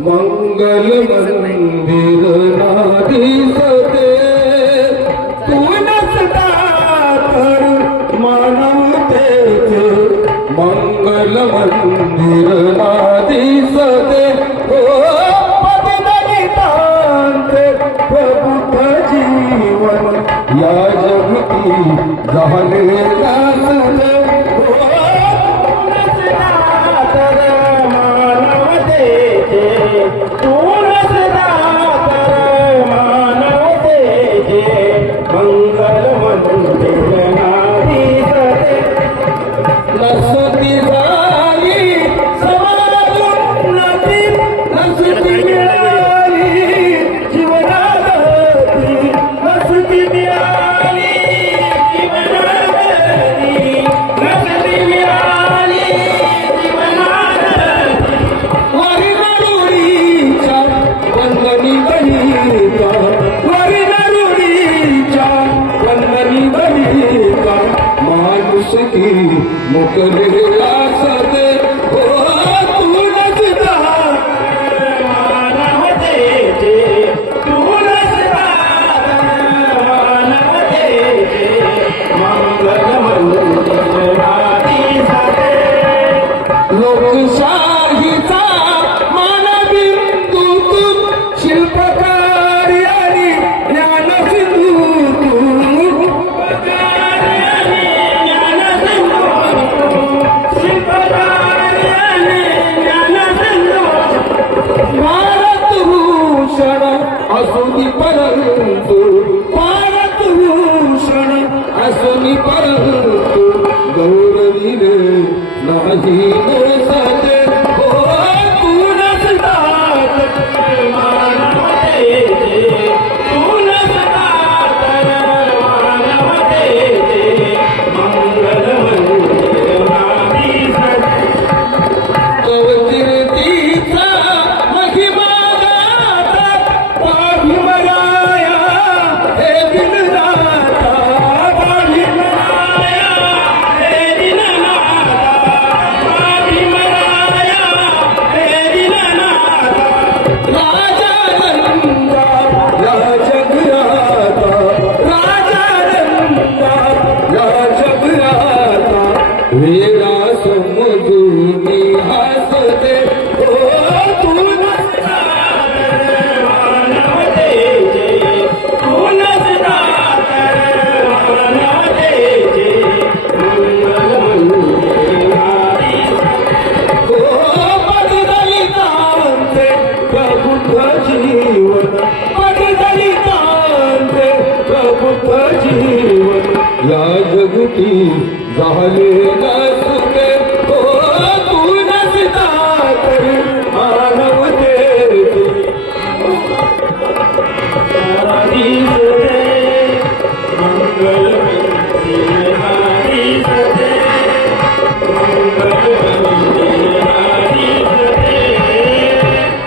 मंगल मंदिर राधी सदे तू नचता कर मानव देते मंगल मंदिर या जगती रहने ला সখী মুখের আসতে me parando. 他还没来